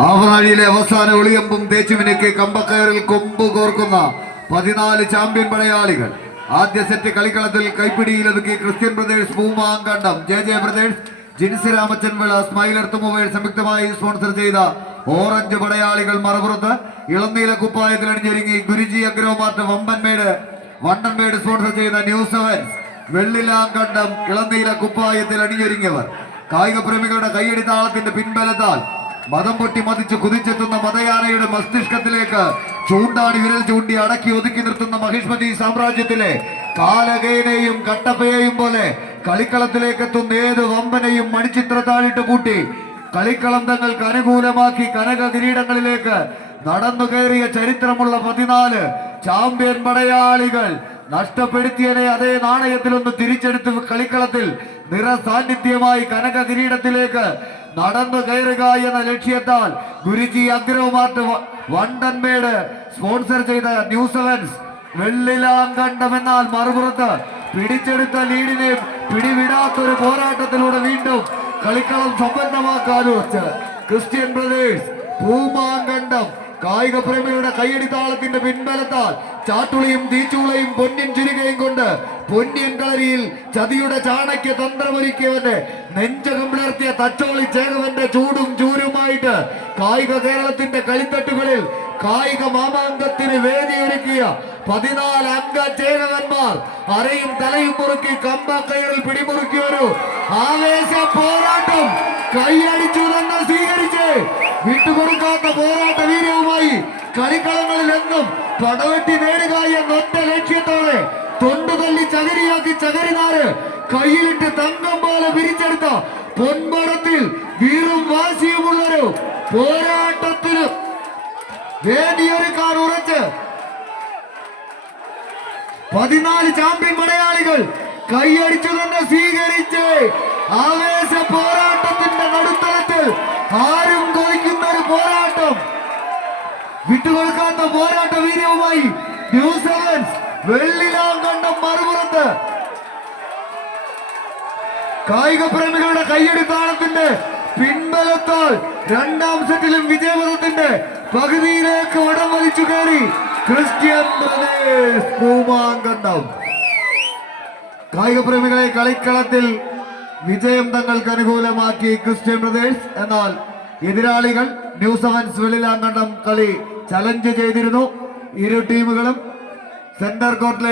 ആവനാഴിയിലെ അവസാന ഒളിയമ്പും തേച്ചുമിനയ്ക്ക് കമ്പക്കയറിൽ കൊമ്പ് കോർക്കുന്ന 14 ചാമ്പ്യൻ പടയാളികൾ. ആദ്യ സെറ്റ് കളിക്കളത്തിൽ കൈപ്പിടിയിലൊതുക്കി Christian Brothers Poomankandam, JJ Brothers, Jincy Ramachan Vila, smile earth mobile സംയുക്തമായി സ്പോൺസർ ചെയ്ത ഓറഞ്ച് പടയാളികൾ മറുപുറത്ത് ഇളനീല കുപ്പായത്തിൽ അണിഞ്ഞൊരുങ്ങി ഗുരുജി അഗ്രോമാർട്ട് വണ്ടൻമേട് സ്പോൺസർ ചെയ്ത ന്യൂസ് 7 വെള്ളിലാങ്കണ്ടം ഇളനീല കുപ്പായത്തിൽ അണിഞ്ഞൊരുങ്ങിയവർ. കായിക പ്രേമികളുടെ കയ്യടി താളത്തിന്റെ പിൻബലത്താൽ മതം പൊട്ടി മതിച്ച് കുതിച്ചെത്തുന്ന മതയാനയുടെ മസ്തിഷ്കത്തിലേക്ക് ചൂണ്ടാടി വിരൽ ചൂണ്ടി അടക്കി ഒതുക്കി നിർത്തുന്ന മഹിഷ്മതി സാമ്രാജ്യത്തിലെ കാലകേനെയും കട്ടപ്പയെയും പോലെ കളിക്കളത്തിലേക്ക് എത്തുന്ന ഏത് വമ്പനെയും മണിച്ചിത്രത്താഴിട്ട് കൂട്ടി കളിക്കളം തങ്ങൾക്ക് അനുകൂലമാക്കി കനക കിരീടങ്ങളിലേക്ക് നടന്നു കയറിയ ചരിത്രമുള്ള 14 ചാമ്പ്യൻ പടയാളികൾ. നഷ്ടപ്പെടുത്തിയതിനെ അതേ നാണയത്തിലൊന്ന് തിരിച്ചെടുത്ത് കളിക്കളത്തിൽ നിറസാന്നിധ്യമായി കനക കിരീടത്തിലേക്ക് നടന്നു കയറുക എന്ന ലക്ഷ്യത്താൽ ഗുരുജി അഗ്രോമാർട്ട് വണ്ടൻമേട് സ്പോൺസർ ചെയ്ത ന്യൂസ് 7 വെള്ളിലാങ്കണ്ടം എന്നാൽ മറുപുറത്ത് പിടിച്ചെടുത്ത ലീഡിനെ പിടിവിടാത്തൊരു പോരാട്ടത്തിലൂടെ വീണ്ടും കളിക്കളം സമ്പന്നമാക്കാനുവച്ച് ക്രിസ്ത്യൻ ബ്രദേഴ്സ് പൂമാങ്കണ്ടം. കായിക പ്രേമികളുടെ കയ്യടി താളത്തിന്റെ പിൻബലത്താൽ ചാട്ടുളിയും തീച്ചൂളയും പൊന്നിൻ ചുരുകയും കൊണ്ട് പൊന്നിയൻ കളരിയിൽ ചതിയുടെ ചാണക്യ തന്ത്രമൊരുക്കിയവന്റെ നെഞ്ചകം പിളർത്തിയ തച്ചോളി ചേകവന്റെ ചൂടും ചൂരുമായിട്ട് കായിക കേരളത്തിന്റെ കളിത്തട്ടുകളിൽ കായിക മാമാങ്കത്തിന് വേദിയൊരുക്കിയ 14 അംഗ ചേകവന്മാർ അരയും തലയും മുറുക്കി കമ്പക്കയറിൽ പിടിമുറുക്കിയൊരു ആവേശ പോരാട്ടം കൈയടിച്ചു തന്നെ സ്വീകരിച്ച് വിട്ടുകൊടുക്കാത്ത പോരാട്ട വീര്യവുമായി കളിക്കളങ്ങളിൽ എന്നും പടവെട്ടി നേടുക എന്നൊറ്റ ലക്ഷ്യത്തോടെ തൊണ്ടുതല്ലി ചകരിയാക്കി ചകരിനാറ് കയ്യിലിട്ട് തങ്കം പോലെ പിരിച്ചെടുത്ത പൊൻപടത്തിൽ വീറും വാശിയുമുള്ളൊരു പോരാട്ടത്തിന് വേദിയൊരുക്കാൻ ഉറച്ച് 14 ചാമ്പ്യൻ പടയാളികൾ കൈയടിച്ചു തന്നെ സ്വീകരിച്ച് ആവേശ പോരാട്ടത്തിന്റെ നടുത്തളത്തിൽ ആരും കൊതിക്കുന്ന ഒരു പോരാട്ടം, വിട്ടുകൊടുക്കാത്ത പോരാട്ട വീര്യവുമായി ന്യൂസ് 7 വെള്ളിലാങ്കണ്ടം മറുപുറത്ത് കായിക പ്രേമികളുടെ കയ്യടി താളത്തിന്റെ പിൻബലത്താൽ രണ്ടാം സെറ്റിലും വിജയപഥത്തിന്റെ പകുതിയിലേക്ക് വടം വലിച്ചു കയറി ക്രിസ്ത്യൻ ബ്രദേഴ്സ് പൂമാങ്കണ്ടം. കായിക പ്രേമികളെ കളിക്കളത്തിൽ വിജയം തങ്ങൾക്ക് അനുകൂലമാക്കി ക്രിസ്ത്യൻ ബ്രദേഴ്സ്. എന്നാൽ എതിരാളികൾ ന്യൂസ് 7 വെള്ളിലാങ്കണ്ടം കളി ചലഞ്ച് ചെയ്തിരുന്നു. ഇരു ടീമുകളും സെന്റർ കോർട്ടിലെ